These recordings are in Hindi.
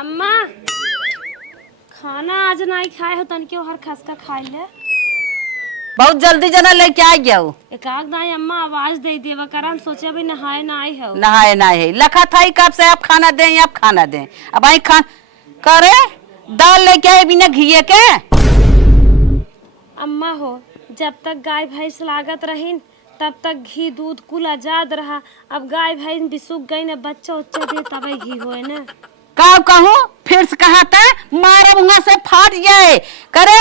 अम्मा खाना आज नहीं खाए हो तन क्यों हर खसका खाई ले। बहुत जल्दी जना लेके आ गया एक आग नहीं अम्मा आवाज दे देवा कर हम सोचे भी नहाए ना आई हो। नहाए ना है लखा था ही कब से आप खाना दें आप खाना दें अब आई खा करे दाल लेके आए बिना घिए के। अम्मा हो जब तक गाय भैंस लागत रहीन तब तक घी दूध कुल आजाद रहा। अब गाय भैंस भी सूख गई न बच्चा उच्चा दे तब घी होए ना। कब कहूँ फिर से कहा था मारे मुँह से फाट जाए करे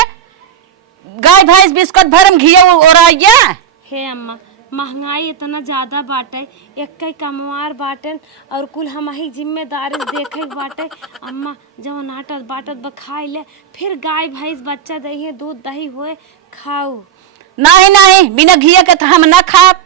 गाय भैंस बिस्कुट भरम घिया ओराइया। हे अम्मा महंगाई इतना ज्यादा बाटे एक कई कमवार बाटन और कुल हम ही जिम्मेदारी देखे बाटे। अम्मा जब नाटक बाटत बखाई ले फिर गाय भैंस बच्चा दही दूध दही होए खाओ। नहीं नहीं बिना घिए के तो हम ना खाब।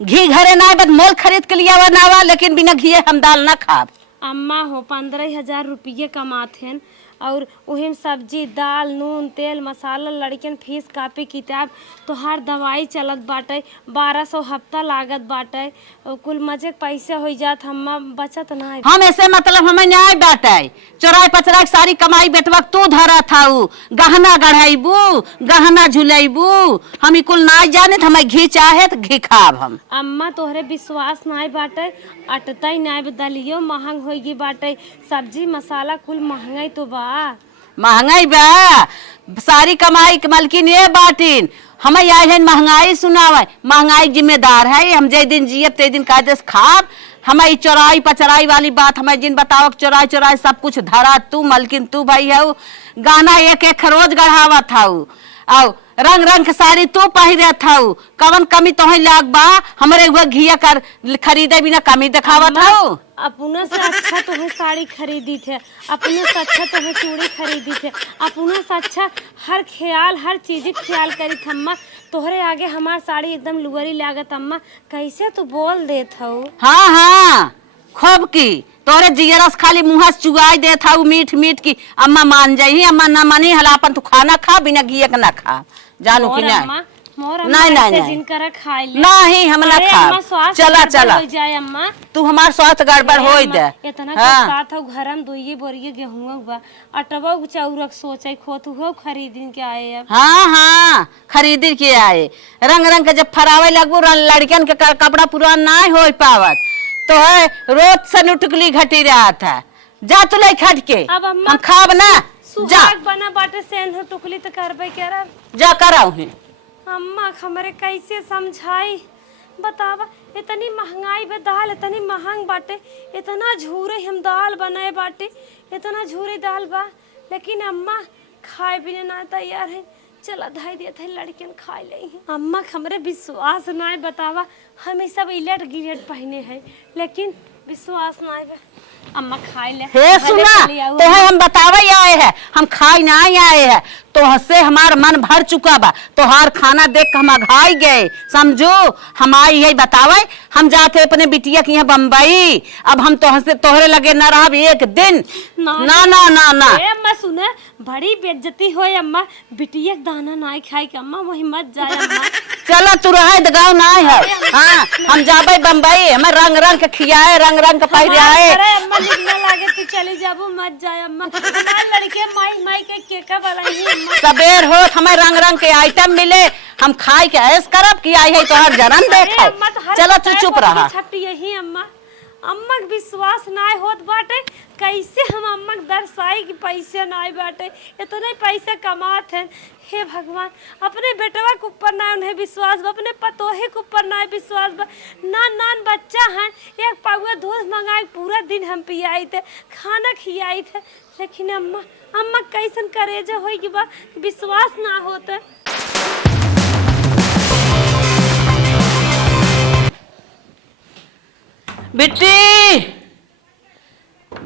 घी घरे ना बस मोल खरीद के लिया बनावा लेकिन बिना घिए हम दाल ना खाब। अम्मा हो 15,000 रुपये कमाते हैं और उहिम सब्जी दाल नून तेल मसाला लड़कियन फीस कापी किताब तो हर दवाई चलत बाटे 1200 हफ्ता लागत बाटे और कुल मजे पैसे हो जात हम्मा बचत ना है। हम ऐसे मतलब हमें न्याय बाटे चोराई पचराई सारी कमाई बेटवा तू धरा था गहना गढ़ाईबू गहना झुलाईबू हम कुल ना जाने हमें घी चाहे तो घी खाब हम। अम्मा तोहरे विश्वास नाई बाटे अटता ही नाई दलियो महंग होगी बाटे सब्जी मसाला कुल महंगाई तो बा। महंगाई बा सारी कमाई मलकिन ये बाटिन हमें आए हैं महंगाई सुनावे महंगाई जिम्मेदार है हम जे दिन जियब ते दिन कायदे से खाब। हमें चोराई पचराई वाली बात हमें जिन बताओ चोराई चोराई सब कुछ धरा तू मलकिन तू भाई है गाना एक एक रोज गढ़ावा था और रंग रंग के साड़ी तू पहिरे था कवन कमी तो लाग बा हमारे वो घिया कर खरीदे बिना कमी दिखावा था। अपना से अच्छा तो है साड़ी खरीदी थे अपने से अच्छा तो है चूड़ी खरीदी थे अपना से अच्छा हर ख्याल हर चीज ख्याल करी थ अम्मा तोहरे आगे हमार साड़ी एकदम लुगरी लागत अम्मा कैसे तू बोल देत हो। हाँ हाँ खूब की तोरे जियरस खाली मुँह चुगाई दे था मीठ मीठ की अम्मा मान जाही अम्मा ना मानी हलापन तू खाना खा बिना घिए के ना खा जानू कि नहीं नहीं नहीं नहीं हम ना खा चला चला अम्मा तू हमार स्वास्थ्य गड़बड़ हो दे इतना साथ हो घर में दुइये बोरिये गेहूं बा अटवा चाउरक सोचे खोत हो खरीदिन के आए अब। हाँ हाँ खरीद के आए रंग रंग के जब फरावे लगबू लड़कियन के कपड़ा पुरान ना हो पावत तो है रोज से नुटकली घटी रहा था जा तू ले खट के अब हम खाब ना जा बना बाटे सेन हो टुकली तो करबे के जा कराऊ अम्मा हमरे कैसे समझाई बतावा इतनी महंगाई बे दाल इतनी महंग बाटे इतना झूरे हम दाल बनाए बाटे इतना झूरे दाल बा लेकिन अम्मा खाए पीने ना तैयार है चला धाई दिया थे लड़कियन खा ले अम्मा हमरे विश्वास ना बतावा हमें सब इलेट गिलेट पहने है लेकिन विश्वास ना अम्मा खाए ले हे सुना तो है हम बतावे आए हैं हम खाई ना आए हैं तो हसे हमार मन भर चुका बा तोहार खाना देख के हम अघाई गए समझो हम आई यही बतावे हम जाते अपने बिटिया के यहाँ बम्बई अब हम तो हसे तोहरे लगे न रह एक दिन ना ना ना ना अम्मा सुने बड़ी बेइज्जती होए अम्मा बिटिया के दाना ना खाई के अम्मा वही मत जाए अम्मा चलो तू रहे गाँव ना है हाँ हम जाबे बम्बई हमें रंग रंग के खियाए रंग रंग के पहिरे आए अम्मा लिखने लागे तू चली जाबू मत जाए अम्मा हमार लड़के माई माई के केका वाला ही अम्मा सबेर हो हमें रंग रंग के आइटम मिले हम खाई के ऐस करब कि आई है तो हर जन्म देखे चलो तू चुप रहा यही अम्मा अम्मा के विश्वास ना होत बाटे कैसे हम अम्मा के दर्शाई कि पैसे ना बाटे इतने पैसे कमात हैं। हे भगवान अपने बेटवा के ऊपर ना उन्हें विश्वास बा अपने पतोहे के ऊपर ना विश्वास बा नान नान बच्चा है एक पाउआ दूध मंगाए पूरा दिन हम पियाई थे खाना खियाई थे लेकिन अम्मा अम्मा कैसन करेजा होई कि बा विश्वास ना होता। बिट्टी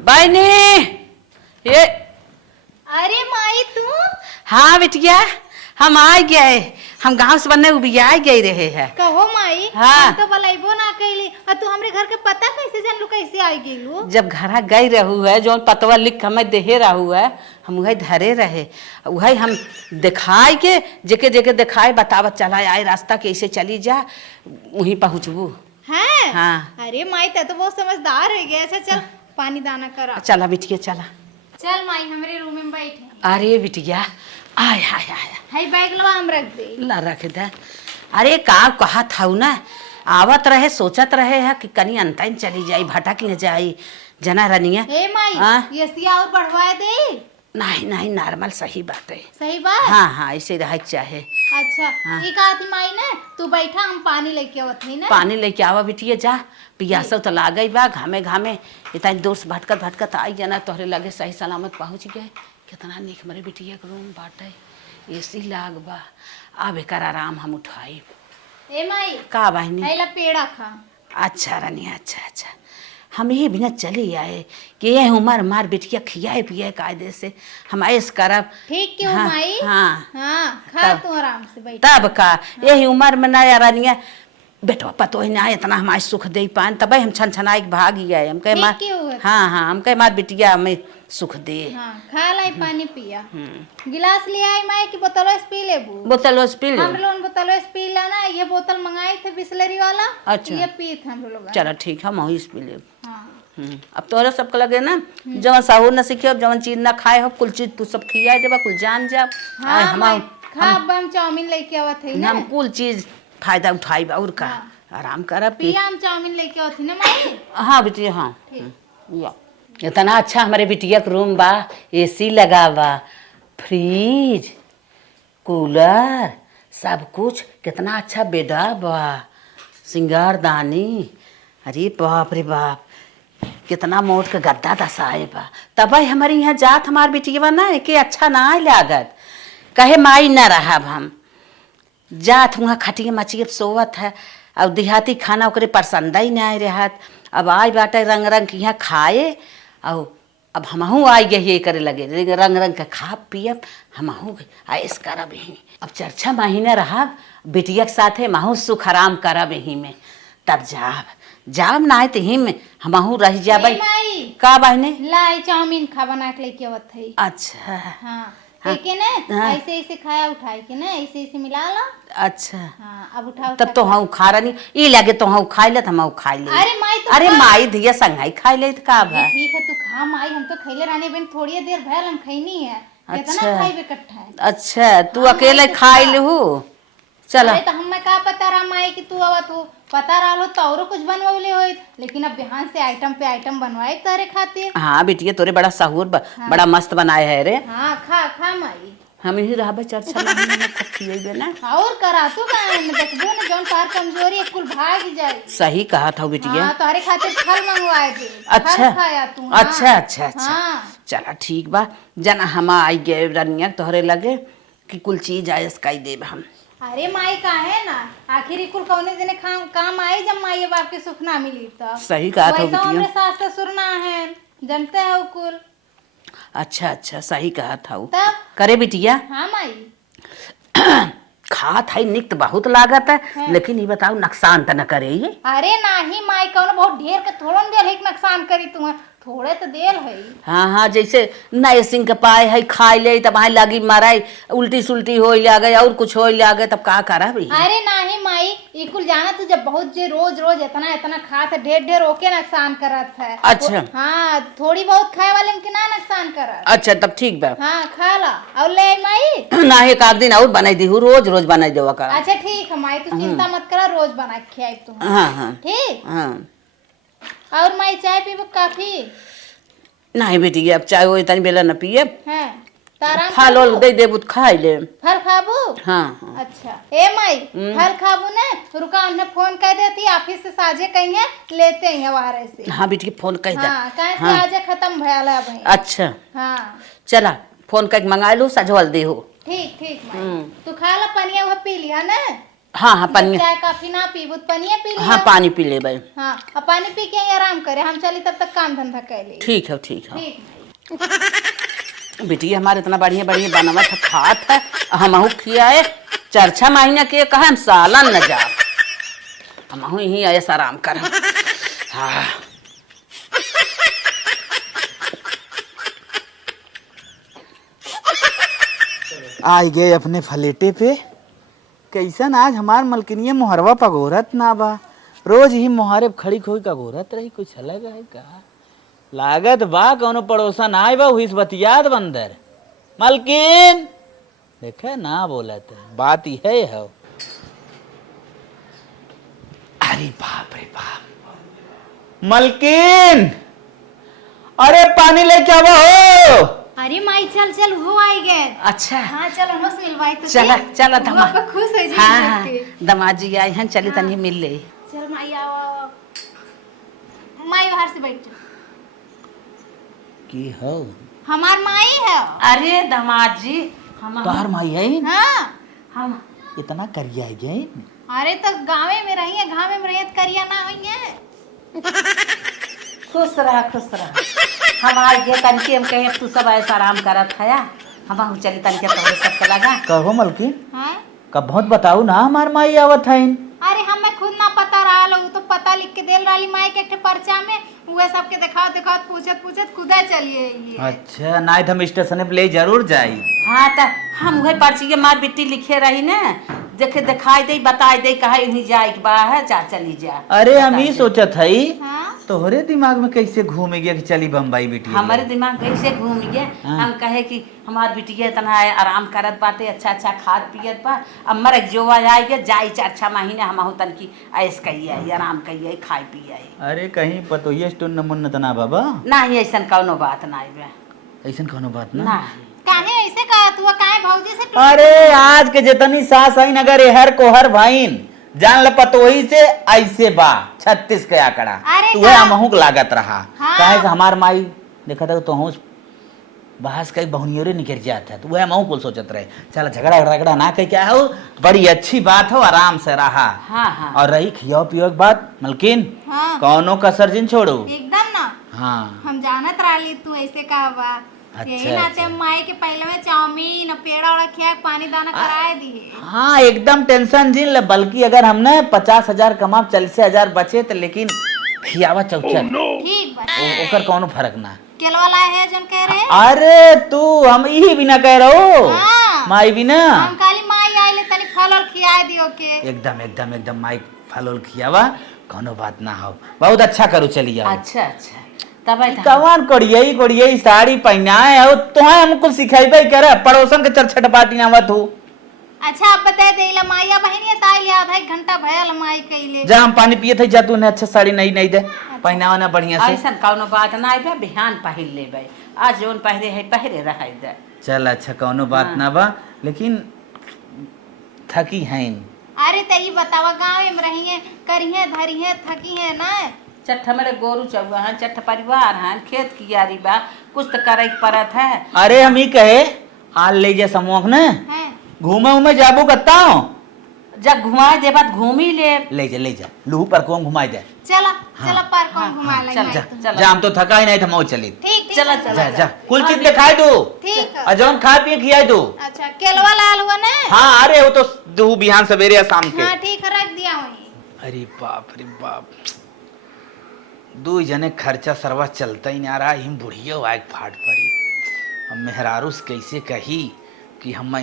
बहनी ये अरे माई तू हाँ बिटिया हम आ गए हम गांव से बनने उबिया गए रहे हैं कहो माई हाँ तो बलाइबो ना कैली और तू हमरे घर के पता कैसे जान लू कैसे आई गेलू जब घरा गई रहू है जो पतवा लिख हमें देहे रहू है हम वही धरे रहे वही हम दिखाई के जेके जेके दिखाए बतावत चला आए रास्ता कैसे चली जा वहीं पहुँचबू है हाँ अरे माई तो बहुत समझदार है गया। अच्छा चल पानी दाना करा चला बिटिया चला चल माई हमरे रूम में बैठे। अरे बिटिया आय हाय हाय हाय बैग लवा हम रख दे। ला रख दे। अरे का कहा था ना आवत रहे सोचत रहे है कि कनी अंतन चली जाई भटक न जाई जना रनिया। ए माई हाँ? ये सिया और बढ़वा दे। नहीं नहीं नॉर्मल सही बात है। सही बात। हाँ हाँ ऐसे रह चाहे। अच्छा हाँ। ये कहा थी माई ने तू बैठा हम पानी लेके आवत हई ना। पानी लेके आवा बिटिया जा पियासा तो लागई बा घामे घामे इतना दूर से भटकत भटकत आई जाना तोहरे लगे सही सलामत पहुँच गए। कितना निक हमारे बिटिया के रूम बाटे एसी लाग बा अब एकर आराम हम उठाई। ए माई का बहनी हैला पेड़ा खा। अच्छा रनिया अच्छा अच्छा हम यही बिना चली आए कि ये उमर मार बिटिया खियाए पियाए कायदे से हम ऐस करब। ठीक क्यों हाँ, माई। हाँ हाँ खा तब- तू आराम से बैठ। तब का यही उम्र में नया रनिया बेटवा पतो ही ना इतना हमारे सुख दे पान तब हम छन छनाई भाग ही आए हम कहे ठीक मार क्यों है? हाँ हाँ हम कहे मार बिटिया हमें सुख दे। हाँ खा लाई पानी पिया। गिलास ले आई माई की बोतलों से पी लेबू। बोतल वोस पी ले। हम लोग बोतलों से पी लेना ये बोतल मंगाए थे बिस्लरी वाला। अच्छा। ये पी थे हम लोग। चलो ठीक हम वही पी ले। हाँ अब तोहरा सबके लगे ना जवन साहूर न सीखे जवन चीज ना खाए हो कुल चीज तू सब खियाए देबा कुल जान जा। हाँ माई खा अब हम चाउमीन लेके आवत है ना। हम कुल चीज फायदा उठाई बा और का हाँ। आराम करब कि पिया हम चाउमीन लेके आवत है ना माई। हाँ बिटिया हाँ ठीक। या इतना अच्छा हमारे बिटिया के रूम बा एसी लगा बा फ्रिज कूलर सब कुछ कितना अच्छा बेडा बा सिंगारदानी अरे बाप रे बाप कितना मोट के गद्दा दसाए बा तब हमारे यहाँ जात हमार बिटिया ना कि अच्छा ना लागत कहे माई न रहब हम जात हुआ खटिए मचिए सोवत है और देहाती खाना ओकरे पसंद ही नहीं रहत। अब आई बाटे रंग रंग के यहाँ खाए और अब हमहू आई गए करे लगे रंग रंग के खा पियब हमहू ऐस करब यहीं अब 4-6 महीने रहब बिटिया के साथे महू सुख आराम करब यहीं में तब जाब ना तो यहीं में हमहू रह जाब। ए माई का बहने लाई चाउमीन खा बना के लेके आवत है। अच्छा हाँ हाँ। ठीक है ना। हाँ। ऐसे ऐसे खाया उठाए के ना ऐसे ऐसे मिला ला। अच्छा हाँ अब उठाओ तब तो हम खा रही ई लगे तो हम खाई ले हम खाई ले। अरे माई तो अरे खा। माई धिया संगाई खाई ले तो का भा। ठीक है तू खा माई हम तो खैले रहने बिन थोड़ी देर भैल हम खैनी है। कितना अच्छा। खाई इकट्ठा है। अच्छा तू हाँ, अकेले माई तो खाई खा। लेहू चलो। अरे तो हमें का पता रहा माई कि तू आवत हो पता रहा तो और कुछ बनवले हो लेकिन अब बिहान से आइटम पे आइटम बनवाए तारे खातिर। हाँ बिटिया तोरे बड़ा सहूर बड़ा मस्त बनाए है रे। हाँ खा खा माई हम ही रहबे 4-6 महीने में खूब खिएबे ना। और करा तू का देखबो ना जौन तार कमजोरी है कुल भाग जाए। सही कहा था बिटिया। हाँ तारे खातिर फल मंगवाए दे। अच्छा फल खाया तू। हाँ। अच्छा अच्छा अच्छा हाँ। चला ठीक बा जना हम आई गए रनिया तोहरे लगे कि कुल चीज आयस काई देब हम। अरे माई का है ना आखिर कुल कौने दिन काम आए जब माई बाप के सुख ना मिली तो। सही कहा था वैसा बिटिया। हमरे सास ससुर ना है जानते हो कुल। अच्छा अच्छा सही कहा था तब करे बिटिया हाँ माई खात है निक तो बहुत लागत है लेकिन ये बताओ नुकसान तो न करे ये। अरे नाही माई कौन बहुत ढेर के थोड़न देर है नुकसान करी तू थोड़े तो देर है। हाँ हाँ जैसे नए सिंह के पाए है खाई ले तब वहाँ लगी माराई उल्टी सुल्टी हो गए और कुछ हो गए तब का करा भाई। अरे नाही माई ये कुल जाना तू जब बहुत जे रोज रोज इतना इतना खात है ढेर ढेर ओके नुकसान करत है। अच्छा। हाँ थोड़ी बहुत खाए वाले के ना नुकसान करत। अच्छा तब ठीक बा। हाँ खा ला और ले आई माई। ना एक आध दिन और बनाई दी रोज रोज बनाई देवा कर। अच्छा ठीक है माई तू चिंता मत करा रोज बना के खियाई तू। हाँ हाँ ठीक हाँ और माई चाय पीबो काफी। नहीं बेटी अब चाय वो इतनी बेला न पिए हाँ तारा फल ओल दे देबू तो खाई ले। फल खाबू। हाँ हाँ अच्छा ए माई फल खाबू ने रुका हमने फोन कर देती ऑफिस से साझे कहेंगे लेते हैं वारे से। हाँ बेटी फोन कह दे। हाँ कहे से हाँ। आजे खत्म भयल है भाई। अच्छा हाँ चला फोन करके मंगा लो सजवल दे हो। ठीक ठीक माई तू खा ला पनिया वो पी लिया ना। हाँ हाँ पानी चाय काफी ना पीबू तो पनिया पी लिया। हाँ पानी पी ले भाई। हाँ अब पानी पी के ही आराम करे हम चली तब तक काम धंधा कर ले। ठीक है ठीक है ठीक माई। बेटी हमारे इतना बढ़िया बढ़िया बनवा था खात है हम खियाए 4-6 महीने के कहा हम सालन न जा हम यहीं आए आराम कर। हाँ आ गए अपने फलेटे पे कैसन आज हमार मलकिनिया मोहरवा पगोरत ना बा रोज ही मोहरे खड़ी खोई का गोरत रही कुछ अलग है का लागत बा कौनो पड़ोसन आए बा हुई बतियात बंदर। मलकिन देखे ना बोलत बात यह है। अरे बाप रे बाप, मलकिन अरे पानी लेके आओ हो। अरे माई चल चल हो आई गए। अच्छा हाँ चलो नोस मिलवाई तो चला चला हुआ दमा पे खुश हो जी हाँ देख के। दमाद जी आए हैं, चली तनी मिल ले। चल माई आओ आओ माई बाहर से बैठ जा। की हो? हमार माई है। अरे दमाद जी हम तोहर माई है? हाँ हम इतना करिया है गई। अरे तो गाँवे में रही है, गाँव में रही करिया ना हुई है। खुश रहा खुश रहा। हम आ गए तनके, हम कहे तू सब ऐसा आराम करत है, हम चली तनके तोहरे सबके लगा। कहो मलकिन, हाँ कब बहुत बताऊ ना हमार माई आवत है। अरे हमें खुद ना पता रहा लो, तो पता लिख के देल रही माई के एक पर्चा में, उहे सबके दिखाओ दिखाओ पूछत पूछत खुदा चलिए ये। अच्छा नाइट हम स्टेशन पे ले जरूर जाई। हाँ तो हम वही पर्ची के मार बिट्टी लिखे रही ने, देखे दिखाई दे बताई दे कहे नहीं जाए के बा है, जा चली जा। अरे हम ही सोचत हई हाँ तोहरे दिमाग में कैसे घूम गया कि चली बम्बई बेटी। हमारे दिमाग कैसे घूम गया। हाँ। हम कहे कि हमार बिटिया इतना आराम करत बाटे, अच्छा अच्छा खाद पियत बा, अब मर जोवा आए गया जाई 4-6 महीने हम तन की ऐस कहिए आराम कहिए खाई पिए। अरे कहीं पतो ये स्टोन नमुन तना बाबा नहीं ऐसा कौनो बात नहीं बे। ऐसा कोनो बात ना। नहीं काहे ऐसे कहा तू काहे भौजी से अरे आज के जितनी सास आई नगर हर को हर भाईन जान ल पतोही से ऐसे बा 36 के आंकड़ा। अरे तू हमहू के लागत रहा। हाँ। काहे से हमार माई देखा था तो हूँ बहस कई बहुनियोरे निकल जाता है, तो वह हमहू कुल सोचत रहे चल झगड़ा झगड़ा ना कह क्या हो, बड़ी अच्छी बात हो, आराम से रहा। हाँ हाँ और रही खियो पियो की बात मलकिन, हाँ कौनो कसर जिन छोड़ो। एकदम ना। हाँ हम जानत रही तू ऐसे कहा बा। अच्छा, यही नाते अच्छा। हम माई के पहले में चाउमीन पेड़ा उड़ा खिया के पानी दाना कराए दिए। हाँ एकदम टेंशन जिन ले, बल्कि अगर हमने 50,000 कमा 40,000 बचे तो लेकिन खियावा चौचर ठीक बा। ओकर कौनो फर्क ना। केलवा लाए है जोन कह रहे। अरे तू हम यही बिना कह रहो हाँ। माई बिना। हम काली माई आइले तनी फल और खियाए दियो के। एकदम एकदम एकदम माई फल उल खियावा, कौनो बात ना हो। बहुत अच्छा करो चली जाओ। अच्छा अच्छा तब आई था। कवन कोड़ियई कोड़ियई साड़ी पहनाए हो तुहे हमको सिखाइबे करे, पड़ोसन के चरछट बाटी ना मत हो। अच्छा आप बता देला माईया बहनिया ताई आधा एक घंटा भयल माई कइले। जा हम पानी पिए थे, जा तू ने अच्छा साड़ी नहीं नहीं दे पहनावा ना बढ़िया से। ऐसा कौनो बात नहीं बे, बिहान पहिर लेबे, आज जोन पहरे है पहरे रह दे। चल अच्छा कौनो बात हाँ। ना बा, लेकिन थकी हैं। अरे तई बतावा गाँव में रहिए करिए धरिए थकी है ना। चट हमारे गोरू चौवा हैं, चट परिवार हैं, खेत कियारी बा, कुछ तो करे के परत है। अरे हम ही कहे हाल ले जा समूह ने हैं घूमे उमे जाबो कत्ता जब घुमाए दे बात घूम ही ले जा लूह पर को घुमाए दे। चला हाँ। चला पार्क में हाँ, घुमा हाँ, ले चल, माई जा, तुम। चल। जा हम तो थका ही नहीं था मऊ चली। ठीक ठीक चला, है, चला। जा जा कुल हाँ, चीज दिखाई दो ठीक है। और जौन खा पिए खियाई दो। अच्छा केलवा लाल हुआ ना। हाँ अरे वो तो दो बिहान सवेरे या शाम के। हाँ ठीक है रख दिया वहीं। अरे बाप दो जने खर्चा सरवा चलता ही नहीं आ रहा। हिम बुढ़िया आग फाट पड़ी। अब मेहरारूस कैसे कही कि हम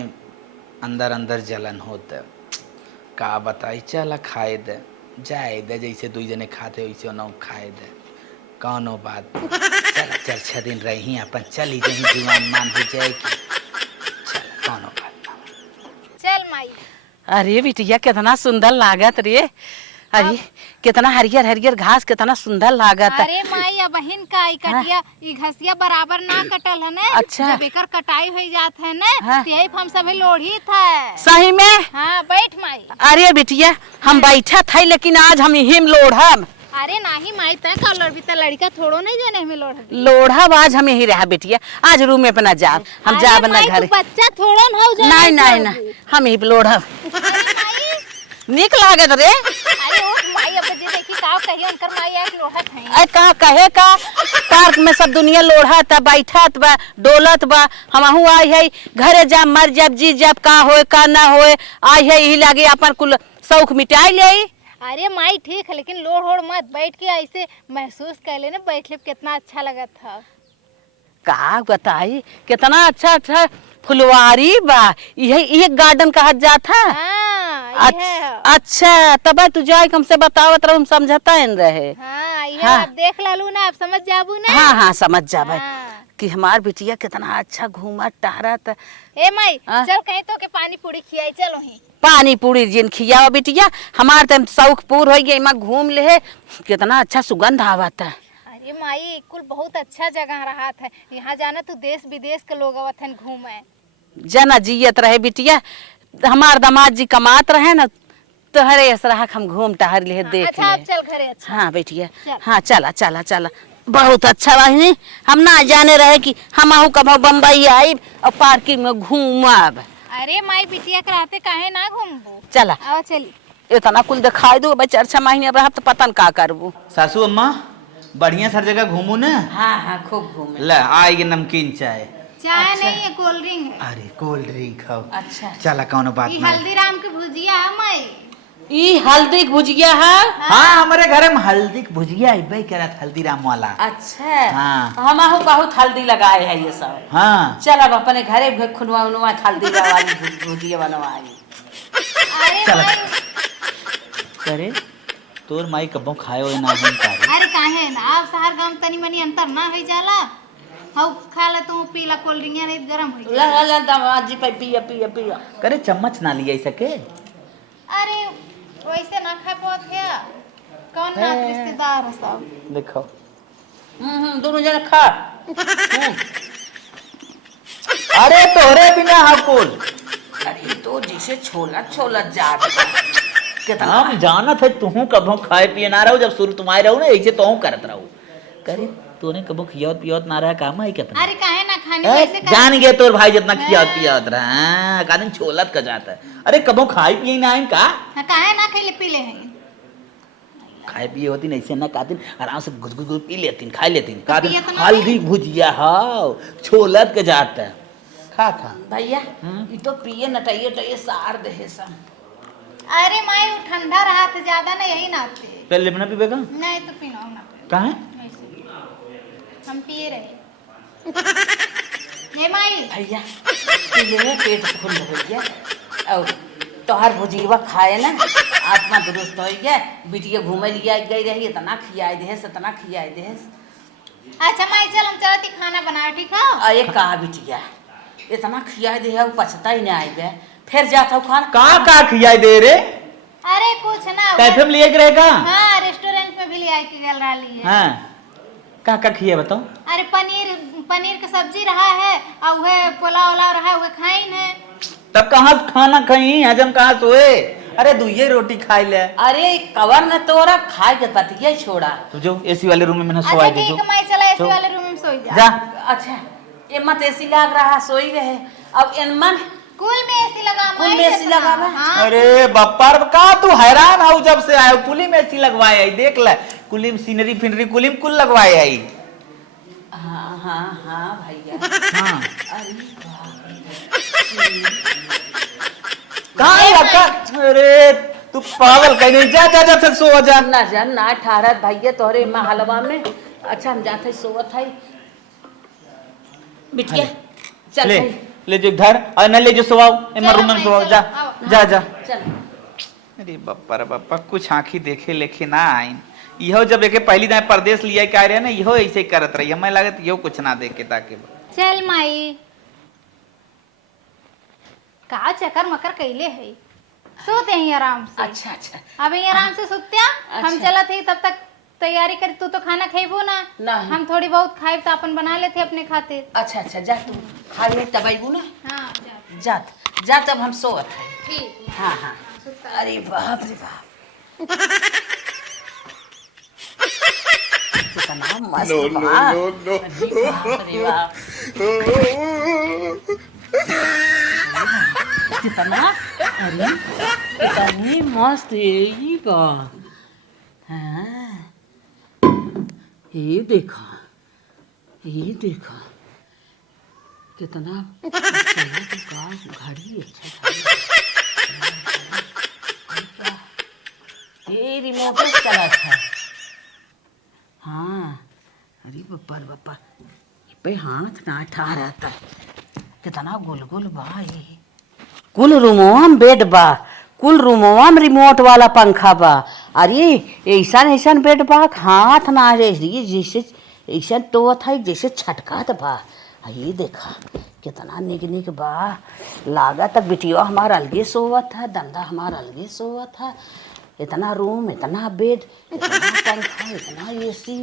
अंदर अंदर जलन होता का बताई। चल खाए दे जाए दे, जैसे दो जने खाते वैसे न खाए दे, कौनो बात। चल 4-6 दिन रही अपन चली जही जुआन मान हो जाएगी। चल कौनो बात ना। चल माई। अरे बिटिया कितना सुंदर लागत रे। अरे कितना हरियर हरियर घास कितना सुंदर लागत। अरे माई अब बहन का ई कटिया ई घसिया बराबर ना कटल है ना। अच्छा। जब एकर कटाई हो जात है ना हाँ। तो यही हम सब लोढ़ी था। सही में। हाँ बैठ माई। अरे बिटिया हम बैठा था लेकिन आज हम हिम लोढ़ब। अरे नाही माई तय का लड़बी त लड़का थोड़ो नहीं जाने हमें लोढ़। लोढ़ब आज हम यही रहा बिटिया, आज रूम में अपना जाब, हम जाब ना घर। बच्चा थोड़ा ना हो जाए। नहीं नहीं नहीं हम ही लोढ़ब। निक लागत रे। अरे ओ माई अब जे देखी का कही उनकर माई एक लोढ़त है। अरे का कहे का पार्क में सब दुनिया लोढ़त बा, बैठत बा, डोलत बा। हमहू आई है घरे जा मर जब जी जब का होए का ना होए आई है यही लागे अपन कुल शौक मिटाई ले। अरे माई ठीक है लेकिन लोढ़ ओढ़ मत बैठ के ऐसे महसूस कर लेना बैठले कितना अच्छा लगा था। का बताई कितना अच्छा अच्छा फुलवारी बा, यही गार्डन कहा जाता। हाँ ये है। अच्छा तब तू जाए हमसे बतावत रहो, हम समझता है रहे। हाँ हाँ। अब देख लालू ना, अब समझ जाबू ना। हाँ हाँ समझ जाबे हाँ। कि हमार बिटिया कितना अच्छा घूमा टहरत। ए माई हाँ। चल कहीं तो के पानी पूरी खियाई, चलो ही। पानी पूरी जिन खियावा बिटिया, हमार तो शौक पूर हो गया, घूम ले, कितना अच्छा सुगंध आवत है। अरे माई कुल बहुत अच्छा जगह रहा था, यहाँ जाना तो देश विदेश के लोग आवत हन घूमे। जना जियत रहे बिटिया, हमार दामाद जी कमात रहे ना, तोहरे असरा हम घूम टहर ले देख अच्छा अब ले। चल घरे। अच्छा हाँ बेटिया, चल। हाँ चला चला चला, बहुत अच्छा रही। हम ना जाने रहे कि हम आहू कब बम्बई आई और पार्किंग में घूमब। अरे माई बिटिया के रहते काहे ना घूमबू। चला आओ चली। इतना कुल दिखाई दो, 4-6 महीने रह तो पता न का करबू। सासू अम्मा बढ़िया हर जगह घूमू ना। हाँ हाँ खूब घूमे। ले आएगी नमकीन चाय। चाय नहीं है, कोल्ड ड्रिंक है। अरे कोल्ड ड्रिंक खाओ। अच्छा चला कौनो बात ये ना। हल्दीराम की भुजिया है माई। ई हल्दी के भुजिया है। हाँ हमारे घर में हल्दी की भुजिया अबे करत हल्दीराम वाला। अच्छा हाँ। हम आहू बहुत हल्दी लगाए है ये सब। हाँ चल अब अपने घरे खुनवा उनवा हल्दी वाली भुजिया बनवाई। अरे चल। माई करे तोर माई कबो खाए हो ना हम का। अरे काहे ना, आप शहर गांव तनी मनी अंतर ना हो जाला। हाउ खा ले तू, पीला कोल्ड ड्रिंक नहीं गरम हो ला ला ला दामाद जी पे पिया पिया पिया। करे चम्मच ना लिया सके। अरे वैसे ना खा पात है, कौन नात रिश्तेदार है सब। देखो दोनों जने खा। अरे तोरे बिना हाकुल। अरे तो जिसे छोला छोला जात बा। कितना हम जानत है तू कबो खाए पिए ना रहो, जब शुरू तुम्हारे रहो ना ऐसे तो करत रहो। करे तूने कबो खियावत पियावत ना रहा काम है कितना। अरे काहे ना खाने वैसे कर। जान गया तोर भाई जितना खियावत पियावत रहा। हाँ, का दिन छोलत का जाता है। अरे कबो खाए पिए ना आइन का। हाँ, काहे ना खइले पीले हैं। खाए पिए होती नहीं से ना का दिन आराम से गुज गुज पी लेतीन खा लेतीन का दिन पिए तो ना हल्दी भुजिया हाओ छोलत के जाता है। खा खा। भैया ये तो पिए नटाइए टइए सार दे सब। अरे माई वो ठंडा रहा था ज्यादा ना, यही नाते। पहले लेमना पीबेगा। नहीं तो पीना ना पे। कहाँ ऐसे हम पिए रहे। ये माई भैया पिए पेट फुल हो गया और तोहर भुजिया खाए ना आत्मा दुरुस्त हो गया। बिटिया घूमे लिया गई रही, इतना खियाई दे इतना खियाई दे। अच्छा माई चल हम चलती खाना बना, ठीक है। अरे कहा बिटिया इतना खियाई दे है पछता ही नहीं आई बे, फिर जाता हूँ खाना। का खियाई दे रे। अरे कुछ ना, कैफे में लिए रहेगा। हाँ रेस्टोरेंट में भी ले आई के गल रही है। हाँ का खिया बताओ। अरे पनीर की सब्जी रहा है और वह पुलाव उलाव रहा है, वह खाई ने। तब कहाँ से खाना खाई हजम कहाँ सोए। अरे दुइये रोटी खाई ले। अरे कवर न तोरा खाए के पतिया छोड़ा। तो जो एसी वाले रूम में मैंने अच्छा सोया दे ठीक जो। है माई चला एसी तो- वाले रूम में सो जा। जा। अच्छा ये मत ऐसी लग रहा सोई रहे अब इनमन कुल में एसी लगा कुल माई में एसी जितना। लगा बा? हाँ अरे बप्पर का तू हैरान हो जब से आयो। कुली में एसी लगवाए आई देख ले। कुली में सीनरी फिनरी कुली में कुल लगवाए आई। हाँ हाँ हाँ भैया। हाँ अरे बाप कहाँ रखा। अरे तू पागल कहीं नहीं। जा जा जा फिर सो जा। ना जा ना ठहरत भैया तोहरे माँ हलवा में। अच्छा हम जाते सोवत है बिटिया चल ले भाई। ले जो घर और न ले जो सोवाओ एमा चलो रूम में भाई, सोवाओ। चलो, जा आओ। जा जा। चल अरे बप्पा कुछ आँखी देखे लेखे ना आइन। इहो जब एके पहली दाए परदेश लिया के आए रहे ना इहो ऐसे ही करत रही। हमें लागत इहो कुछ ना देखे ताके। चल माई का चक्कर मकर कैले है, सोते हैं आराम से। अच्छा अच्छा अब यहीं आराम से सोते हम अच्छा। चलत ही तब तक तैयारी कर। तू तो खाना खेबो ना। नहीं। हम थोड़ी बहुत खाए तो अपन बना लेते अपने खातिर। अच्छा अच्छा जा तू खाई तबू ना। हाँ जा जा तब हम सोवत है। ठीक। हाँ हाँ अरे बाप रे बाप कितना मस्त बा। अरे बाप रे बाप कितना अरे कितनी मस्त है ये बा। हाँ ये देखा कितना घड़ी अच्छा ये रिमोट चला था। हाँ अरे बप्पा पे हाथ ना ठा रहता। कितना गोल गोल बा ये। कुल रूमों में बेड बा, कुल रूमों में रिमोट वाला पंखा बा अरे ऐसा ऐसा बेड बा हाथ ना रही जैसे ऐसा तो था जैसे छटका बा। ये देखा कितना निक निक बा। लागत तक बिटिया हमारा अलगे सोवत है, दंदा हमारा अलगे सोवत है। इतना रूम, इतना बेड, इतना पंखा, इतना एसी,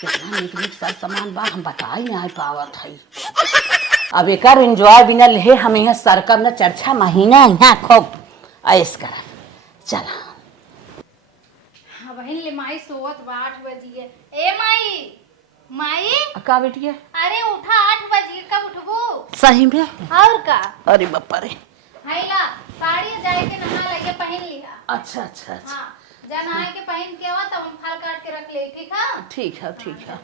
कितना निक निक सब सामान बा, हम बता ही नहीं पावत है। अब एक एंजॉय बिना ले हम यहाँ सरकम न चर्चा महीना यहाँ खूब ऐस कर चला। हाँ बहन ले माई सोवत बा 8 बजे। ए माई माई का बेटिया अरे उठा 8 बजे, कब उठबू? सही में? और का? अरे बापा रे। हैला साड़ी जाए के नहा लगे पहन लिहा। अच्छा अच्छा अच्छा हाँ जा नहा के पहन के आवा तब हम फल काट के रख ले, ठीक है? ठीक है ठीक है।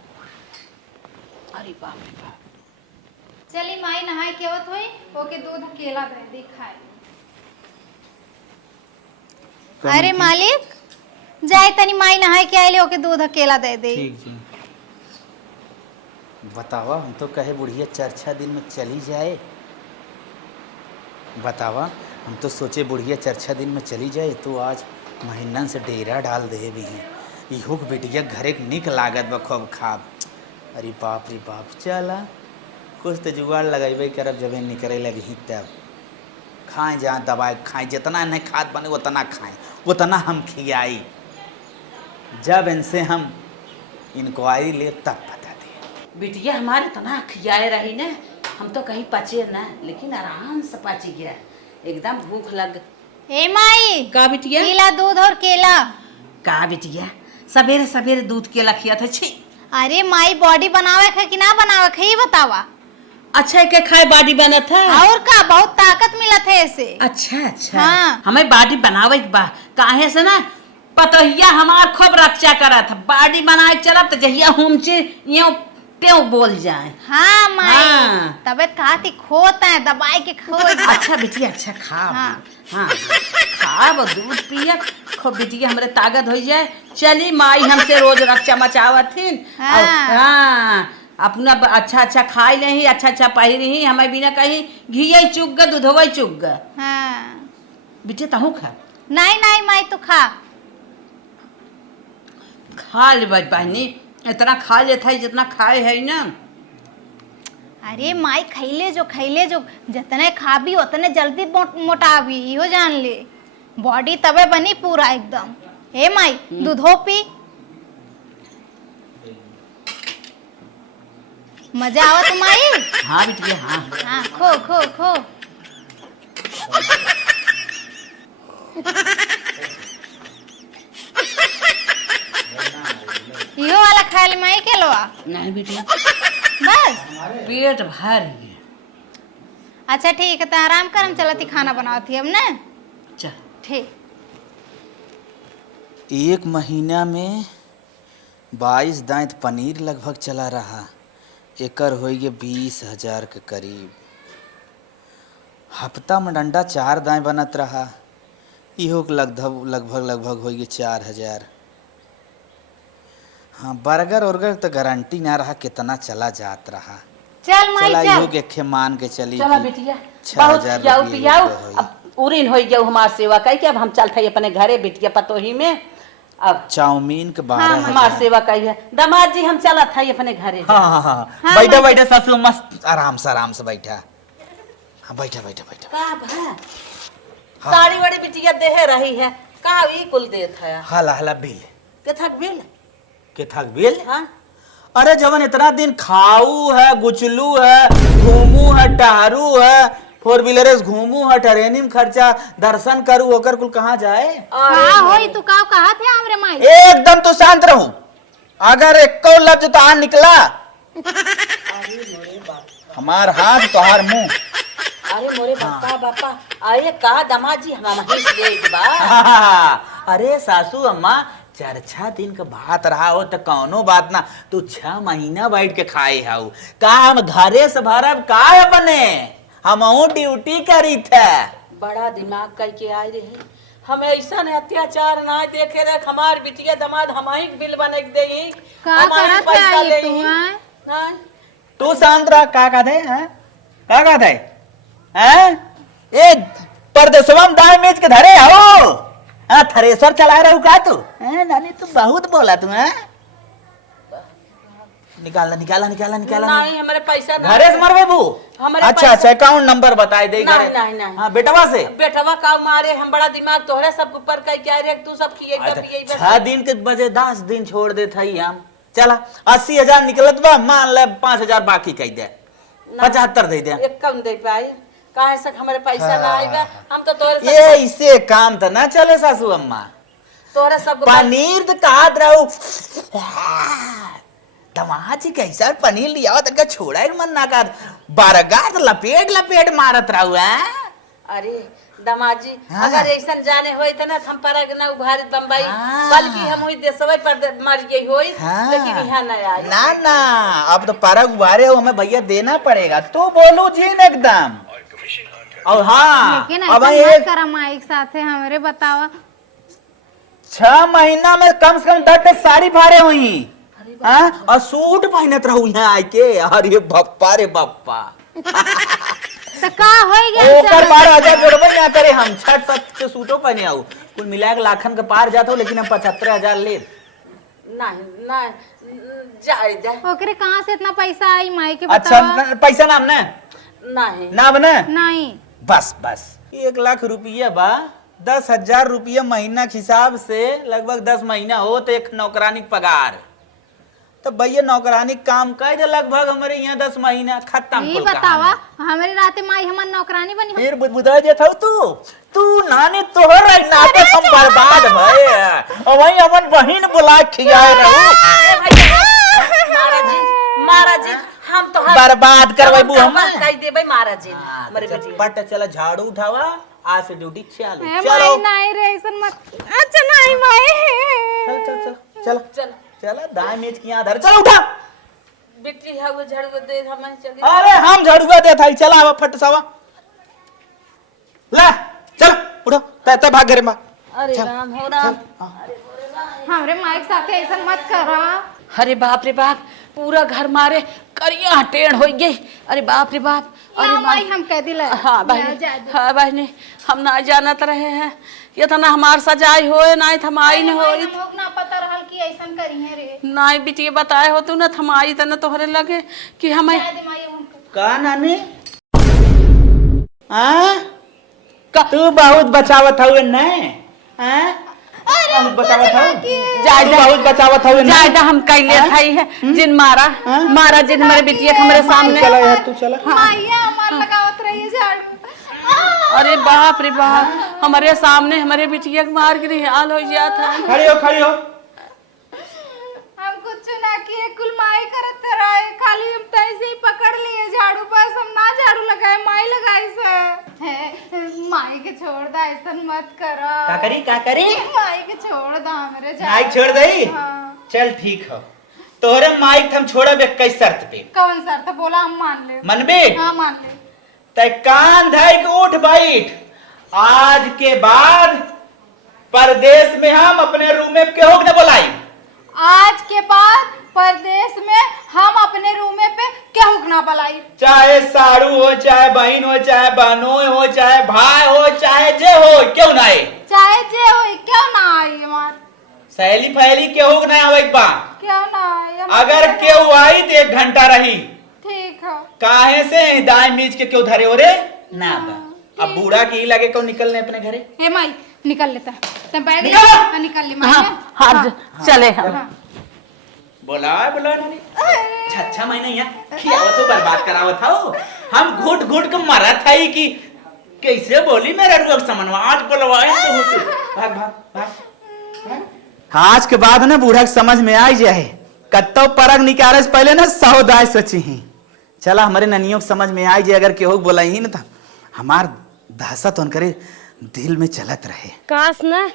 अरे बाप रे बाप। चली माई नहाए के आवत होई, ओके दूध केला दे दी खाए। अरे मालिक जाए तनी माई नहाए के आइले, ओके दूध केला दे दे। ठीक जी। बतावा हम तो कहे बुढ़िया चर्चा दिन में चली जाए। बतावा हम तो सोचे बुढ़िया चर्चा दिन में चली जाए तो आज महीनन से डेरा डाल दे भी हैं। इहो के बेटिया घरे के निक लागत बा खूब खाब। अरे बाप रे बाप। चला कुछ तो जुगाड़ लगाइबे करब, जब निकले लगी तब खाएं जहाँ दवाई खाएं, जितना नहीं खाद बने उतना खाएं, उतना हम खियाई। जब इनसे हम इंक्वायरी ले तब बता दें। बिटिया हमारे तना खियाए रही ना, हम तो कहीं पचे ना, लेकिन आराम से पच गया। एकदम भूख लग। ए माई का बिटिया? केला दूध और केला। का बिटिया सवेरे सवेरे दूध केला खिया था? छी। अरे माई बॉडी बनावे है कि ना बनावे है ये बतावा। अच्छा के खाए बॉडी बनत है और का बहुत ताकत मिलत है ऐसे। अच्छा अच्छा। हाँ। हमें बॉडी बनावे के बा, काहे से ना पतोहिया हमार खूब रक्षा करत, बॉडी बनाए चलत जहिया हम चे यूं त्यों बोल जाए। हाँ माई हाँ। तबियत खाती खोता है दबाई के खो। अच्छा बिटिया अच्छा खा। हाँ। हाँ खाब दूध पिया खूब बिटिया हमरे ताकत हो जाए। चली माई हमसे रोज रक्षा मचावथिन। हाँ। हाँ अपना अच्छा अच्छा खाई नहीं, अच्छा अच्छा पहिरी ही, हमें बिना कहीं घी चुग ग दूधवा चुग ग। हाँ बिटिया तहू खा। नहीं नहीं माई तू खा। खा ले बहनी, इतना खा लेता है जितना खाए है ना। अरे माई खैले जो जितने खाबी उतने जल्दी मोटाबी, इहो जान ले। बॉडी तबे बनी पूरा एकदम। ए माई दूधो पी, मजा आवत माई। हाँ बिटिया हाँ। हाँ खो खो खो। इहो वाला खाए ले माई के लोआ। नहीं बिटिया बस पेट भर गया। अच्छा ठीक है, तो आराम कर, हम चलती खाना बनाती अब ना। चल ठीक। एक महीना में 22 दांत पनीर लगभग चला रहा। एकर हो गए 20,000 के करीब। हफ्ता में डंडा 4 दाएँ बनत रहा। इहो के लगभग हो गए 4,000। हाँ बर्गर वर्गर तो गारंटी ना रहा कितना चला जात रहा। चल माई चला चल। इहो के खे मान के चली चला कि बिटिया 6,000 जाओ रुपये पियाओ। होई। अब उरिन हो जाओ हमार सेवा कही के अब हम चलते हैं अपने घरे बिटिया पतोही में। अब चाउमीन के 12,000। हमार सेवा कही है दामाद जी, हम चलत है अपने घरे। हाँ हाँ हाँ बैठा बैठा ससुर मस्त आराम से बैठा। हाँ बैठा बैठा बैठा। का भा साड़ी वाड़ी बिटिया देहे रही है का ई कुल देत है। हाला हाला बिल के थक बिल। के थक बिल। हाँ अरे जवन इतना दिन खाऊ है, गुचलू है, घूमू है, टहरू है, 4 व्हीलर घूमू है, ट्रेनिंग में खर्चा दर्शन करू ओकर कुल कहाँ जाए। का होई तू का कहा थे हमरे माई। एकदम तो शांत रहूं। अगर एक लफ्ज तो आन निकला हमार हाथ तोहार मुंह। अरे मोरे बापा बापा अरे का दामाद जी हम ही बा। अरे सासू अम्मा चर्चा दिन का बात रहा हो तो कौनो बात ना, तू 6 महीना बैठ के खाए हाउ का हम घरे से भरब का अपने हम ड्यूटी करी थे। बड़ा दिमाग कह के आए रही, हमें ऐसा ने अत्याचार ना देखे रे। हमार बिटिया दामाद हमारी बिल बना दे का करत है आई तू हैं? तू शांत रह। का कहते हैं का कहते हैं ए परदेसवा में दाल मेज के धरे हो थ्रेसर चला रहा हूँ का तू? नानी तू बहुत बोला तू। निकाला निकाला निकाला निकाला। नहीं हमारे पैसा नहीं। घरे से मरवे बू? हमारे अच्छा पैसा- अच्छा अकाउंट नंबर बताए दे घरे। नहीं, नहीं। हाँ बेटवा से। बेटवा का मारे हम बड़ा दिमाग तोहरे सब ऊपर कह क्या रे तू सब खिए अच्छा, पिए 6 दिन के बजे 10 दिन छोड़ दे थई हम। चला 80,000 निकलत बा, मान ले 5,000 बाकी कह दे, 75 दे दे। एक कम दे पाई काहे से हमारे पैसा ना आई बा हम तो तोहरे ये इससे काम तो ना चले सासू अम्मा। तोहरे सब पनीर तो कहत रहू तमाची कैसा पनीर लिया तनका छोड़ा ही मन ना कर, बरगार तो लपेट लपेट मारत रहू है। अरे दमाजी हाँ। अगर ऐसा जाने होई त ना हम पर ना उभारी बम्बई हाँ। बल्कि हम हुई देशवे पर मर गई होई हाँ। लेकिन यहाँ ना आई ना ना अब तो परग उबारे हो, हमें भैया देना पड़ेगा। तू बोलू जी न एकदम। और हाँ लेकिन अब ऐसा एक मत करा माई के साथे हमरे बतावा। 6 महीना में कम से कम 10 साड़ी फाड़े हुई। हाँ? और सूट पहनत रहू यहाँ आके। अरे बप्पा रे बप्पा। तो का होई गया ओकर 12,000 जोड़बे ना करे हम। 6-7 के सूटो पहने आऊ, कुल मिला के लाखन के पार जात हो, लेकिन हम 75,000 ले। नहीं नहीं जाए दे ओकरे कहाँ से इतना पैसा आई माई के अच्छा बतावा। पैसा नाम ने नहीं नाम ने नहीं बस बस 1 लाख रुपया बा, 10,000 रुपया महीना के हिसाब से लगभग 10 महीना हो तो एक नौकरानी के पगार। तो भैया नौकरानी काम कर दे लगभग हमारे यहाँ 10 महीना खत्म। ये कुल बतावा कहानी। हमारे राते माई हमार नौकरानी बनी हो। फिर बुदबुदा जे था तू नानी तोहर नाते हम बर्बाद भए। और वही अपन बहिन बुला खियाए रहू। महाराज जी हम तो बर्बाद करवाबू हम। कह देबे महाराज जी हमारे बेटी पट चला झाड़ू उठावा, आज से ड्यूटी चालू। ए चलो माई नहीं रे ऐसा मत। अच्छा नहीं माई। चल चल चल चल चल चला दाएं मेज की आधार चलो उठा। बेटी है वो झड़ दे हमें चल अरे हम झाड़ूआ दे था चला आवा फट सावा ले चल उठो ते भाग घरे मां। अरे राम हो राम हमरे माई के साथे ऐसा मत करा। अरे बाप रे बाप पूरा घर मारे करिया टेढ़ हो गई। अरे बाप रे बाप अरे ना माई हम कह दिला। हाँ बहनी हाँ बहनी हम ना जानत रहे हैं ये तो ना हमार सजाई होए ना थमाई न होई लोग ना पता रहल कि ऐसा करी है रे। ना बिटिया बताए हो तू ना थमाई त न तोहरे लगे कि हमें का नानी तू बहुत बचावत हवे न बहुत बचावत हवे जायदा बहुत बचावत हवे न जायदा हम कैले थई है जिन मारा मारा जिन हमारे बिटिया के हमारे सामने चला यार तू चला। माईया हमार लगावत रही झाड़ू। अरे बाप रे बाप हमारे सामने हमारे बिटिया के मार के हाल हो जाता है। खड़ी हो हम कुछ ना किए कुल माई करत रहे खाली हम तैसे ही पकड़ लिए झाड़ू बस हम ना झाड़ू लगाए माई लगाई से है माई के छोड़ दा ऐसा मत करो। का करी माई के छोड़ दा हमरे झाड़ू। माइक छोड़ दई हाँ। चल ठीक है तोहरे माइक हम छोड़ब एक कई शर्त पे। कौन शर्त बोला हम मान ले। मनबे हाँ मान ले। तय कान धई के उठ बैठ। आज के बाद परदेश में हम अपने रूम में केहू न बुलाई। आज के बाद परदेश में हम अपने रूम पे केहू ना बुलाई। चाहे साड़ू हो चाहे बहन हो चाहे बहनोई हो चाहे भाई हो चाहे जे हो क्यों ना आए। चाहे जे हो क्यों ना आई हमार सहेली फैली केहू न आवे बा। क्यों ना आई। अगर केहू आई तो 1 घंटा रही। ठीक है। काहे से दाएं मीच के क्यों धरे हो रे ना बा। अब बूढ़ा की लगे क्यों निकलने अपने घरे। ए माई निकल लेता तुम बैग ले निकलो। हाँ, निकल ले माई हाँ हाँ चले हम हाँ। बोला नानी 6 महीने यहाँ खियावत हो बर्बाद करावत हो। हम घुट घुट के मरा था ही कि कैसे बोली मेरा रुआ समनवा आज बोलवाए तो होते भाग भाग भाग। आज के बाद ना बूढ़ा समझ में आ जाए कत्तो परग निकाले से पहले ना 100 दाय सोची ही। चला हमारे ननियों को समझ में आ जाए अगर केहू बोला ही ना था हमार दहशत उन करे दिल में चलत रहे। काश ना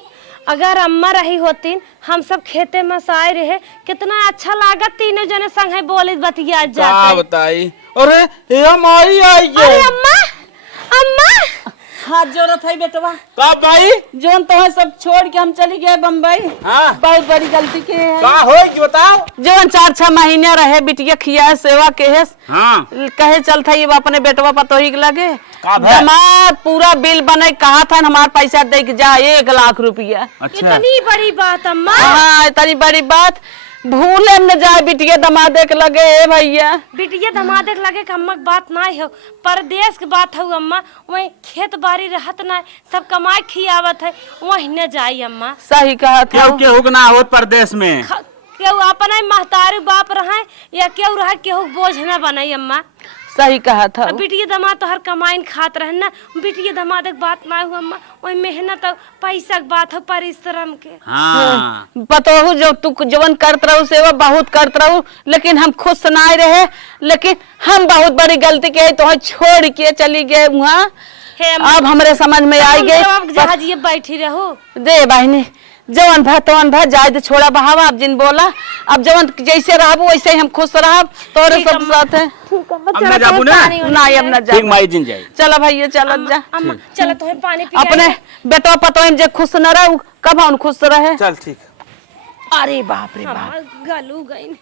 अगर अम्मा रही होती हम सब खेते में साए रहे कितना अच्छा लागत तीनों जने संगे बोली बतिया का जाते। बताई अरे ये माई आई अरे अम्मा अम्मा हाथ जोड़त है बेटवा। का भाई जोन तो है सब छोड़ के हम चली गए बम्बई। हाँ बहुत बड़ी गलती के है। का होई कि बताओ। जोन 4-6 महीने रहे बिटिया खिया सेवा के है हाँ कहे चलता ये अपने बेटवा पतोही के लगे का भै? दमाद पूरा बिल बने कहा था हमार पैसा दे के जा 1 लाख रुपया। अच्छा इतनी बड़ी बात अम्मा। हाँ इतनी बड़ी बात भूले न जाए बिटिया दमादे के लगे ए भैया। बिटिया दमादे के लगे अम्मा के बात ना हो परदेश के बात हो अम्मा वही खेत बाड़ी रहत ना सब कमाई खियावत है वही न जाई अम्मा। सही कहा था। केहू केहू के ना होत परदेश में। केहू अपना महतारू बाप रहे या केहू रहे केहू बोझ न बने अम्मा। सही कहा था। अब बिटिया दमाद तो हर कमाइन खात रहे ना बिटिया दमाद के बात ना हुआ अम्मा वही मेहनत पैसा के बात हो परिश्रम के। हाँ पतोहू जो तू जवन करत रहू सेवा बहुत करत रहू लेकिन हम खुश ना रहे लेकिन हम बहुत बड़ी गलती के तो छोड़ के चली गए वहाँ। हे अम्मा, अब हमरे समझ में आ गए अब जहाज ये बैठी रहो दे बहनी जवन भा तवन भा जाए तो छोड़ा बहावा अब जिन बोला अब जवन जैसे रहबू वैसे ही हम खुश रहब तोरे ठीक सब अम्मा। साथ है। अब ना जाबू ना। ना अब ना जा ठीक माई जिन जाए। चला भैया चल जा अम्मा चलो तुम्हें पानी पी अपने बेटवा पतोह जे खुश न रहू कब हम खुश रहे। चल ठीक। अरे बाप रे बाप अम्मा गलू गई